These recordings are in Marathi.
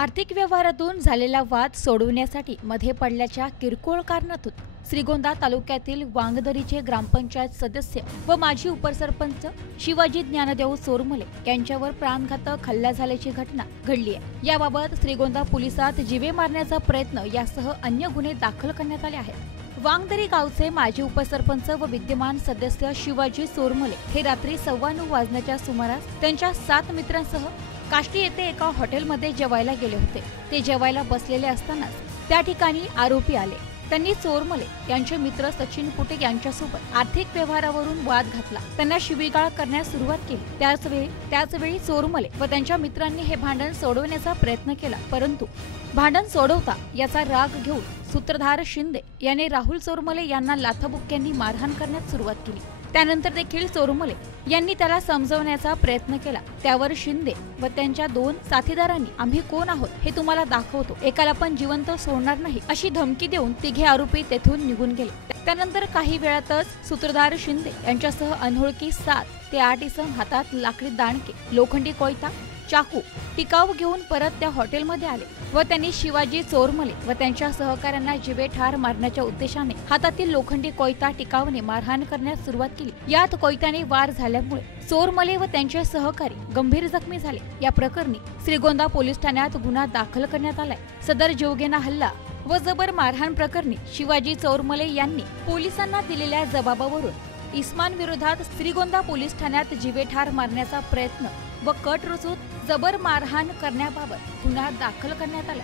आर्थिक व्यवहारातून झालेला वाद सोडवण्यासाठी मध्ये पडल्याच्या किरकोळ कारणातून श्रीगोंदा तालुक्यातील वांगदरीचे ग्रामपंचायत सदस्य व माजी उपसरपंच शिवाजी ज्ञानदेव चोरमले यांच्यावर प्राणघातक हल्ला झाल्याची घटना घडली आहे। याबाबत श्रीगोंदा पोलिसात जीवे मारण्याचा प्रयत्न यासह अन्य गुन्हे दाखल करण्यात आले आहेत। वांगदरी गावचे माजी उपसरपंच व विद्यमान सदस्य शिवाजी चोरमले हे रात्री 9:15 वाजण्याच्या सुमारास त्यांच्या 7 मित्रांसह काष्टी येथे एका हॉटेलमध्ये जेवायला गेले होते। ते जेवायला बसलेले असतानाच त्या ठिकाणी आरोपी आले। त्यांनी चोरमले यांचे मित्र सचिन पुटे यांच्यासोबत आर्थिक व्यवहारावरून वाद घातला, त्यांना शिवीगाळ करण्यास सुरुवात केली। त्याचवेळी चोरमले व त्यांच्या मित्रांनी हे भांडण सोडवण्याचा प्रयत्न केला, परंतु भांडण सोडवता याचा राग घेऊन सूत्रधार शिंदे याने राहुल चोरमले यांना लाथाबुक्क्यांनी मारहाण करण्यास सुरुवात केली। त्यानंतर देखील चोरमले यांनी त्याला समजवण्याचा प्रयत्न केला। त्यावर शिंदे व त्यांच्या 2 साथीदारांनी आम्ही कोण आहोत हे तुम्हाला दाखवतो, एकाला पण जिवंत सोडणार नाही अशी धमकी देऊन तिघे आरोपी तेथून निघून गेले। त्यानंतर काही वेळातच सूत्रधार शिंदे यांच्यासह अनोळखी 7 ते 8 इसम हातात लाकडी दांडके, लोखंडी कोयता, चाकू, टिकाव घेऊन परत त्या हॉटेलमध्ये आले व त्यांनी शिवाजी चोरमले व त्यांच्या सहकाऱ्यांना जीवे ठार मारण्याच्या उद्देशाने हातातील लोखंडी कोयता टिकावने मारहाण करण्यास सुरुवात केली। यात कोयत्याने वार झाल्यामुळे चोरमले व त्यांचे सहकारी गंभीर जखमी झाले। या प्रकरणी श्रीगोंदा पोलीस ठाण्यात गुन्हा दाखल करण्यात आलाय। सदर जीवघेणा हल्ला व जबर मारहाण प्रकरणी शिवाजी चोरमले यांनी पोलिसांना दिलेल्या जबाबावरून इस्मांविरोधात श्रीगोंदा पोलीस ठाण्यात जीवे ठार मारण्याचा प्रयत्न व कट रचून जबर मारहाण करण्याबाबत गुन्हा दाखल करण्यात आला।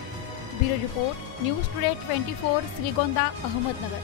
Bureau report, news today 24, Shrigonda, Ahmednagar.